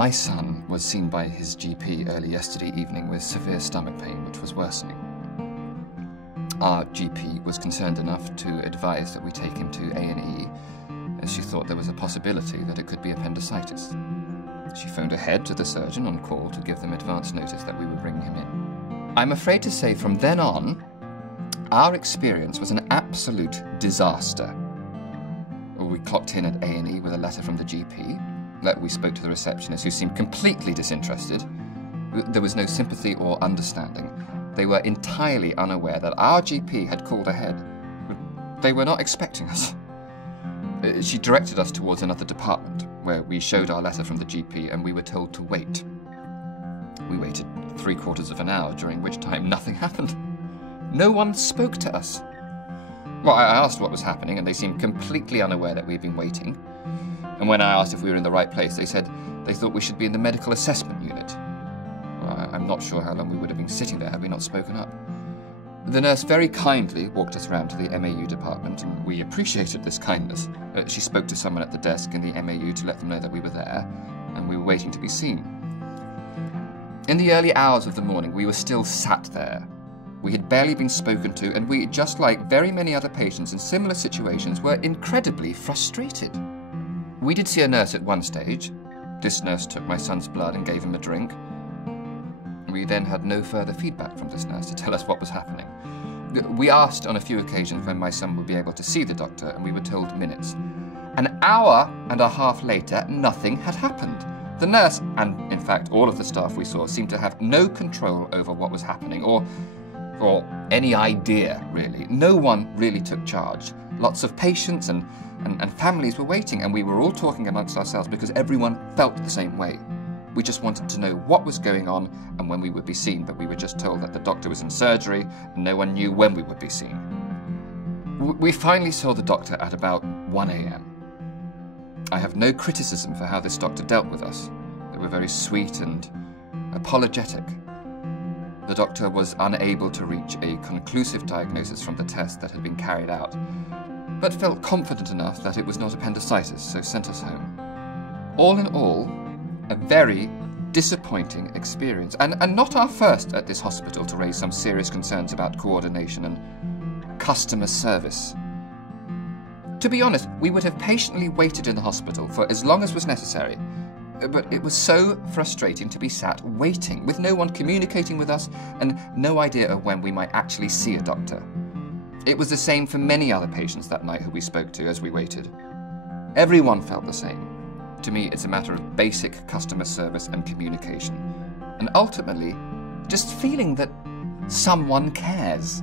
My son was seen by his GP early yesterday evening with severe stomach pain, which was worsening. Our GP was concerned enough to advise that we take him to A&E, as she thought there was a possibility that it could be appendicitis. She phoned ahead to the surgeon on call to give them advance notice that we were bringing him in. I'm afraid to say from then on, our experience was an absolute disaster. We clocked in at A&E with a letter from the GP. We spoke to the receptionist, who seemed completely disinterested. There was no sympathy or understanding. They were entirely unaware that our GP had called ahead. They were not expecting us. She directed us towards another department, where we showed our letter from the GP and we were told to wait. We waited 3/4 of an hour, during which time nothing happened. No one spoke to us. Well, I asked what was happening, and they seemed completely unaware that we'd been waiting. And when I asked if we were in the right place, they said they thought we should be in the medical assessment unit. Well, I'm not sure how long we would have been sitting there had we not spoken up. The nurse very kindly walked us around to the MAU department, and we appreciated this kindness. She spoke to someone at the desk in the MAU to let them know that we were there, and we were waiting to be seen. In the early hours of the morning, we were still sat there. We had barely been spoken to, and we, just like very many other patients in similar situations, were incredibly frustrated. We did see a nurse at one stage. This nurse took my son's blood and gave him a drink. We then had no further feedback from this nurse to tell us what was happening. We asked on a few occasions when my son would be able to see the doctor, and we were told minutes. An hour and a half later, nothing had happened. The nurse, and in fact all of the staff we saw, seemed to have no control over what was happening, or any idea, really. No one really took charge. Lots of patients and families were waiting, and we were all talking amongst ourselves because everyone felt the same way. We just wanted to know what was going on and when we would be seen, but we were just told that the doctor was in surgery and no one knew when we would be seen. We finally saw the doctor at about 1 a.m. I have no criticism for how this doctor dealt with us. They were very sweet and apologetic. The doctor was unable to reach a conclusive diagnosis from the test that had been carried out, but felt confident enough that it was not appendicitis, so sent us home. All in all, a very disappointing experience, and not our first at this hospital to raise some serious concerns about coordination and customer service. To be honest, we would have patiently waited in the hospital for as long as was necessary, but it was so frustrating to be sat waiting, with no one communicating with us and no idea of when we might actually see a doctor. It was the same for many other patients that night who we spoke to as we waited. Everyone felt the same. To me, it's a matter of basic customer service and communication, and ultimately, just feeling that someone cares.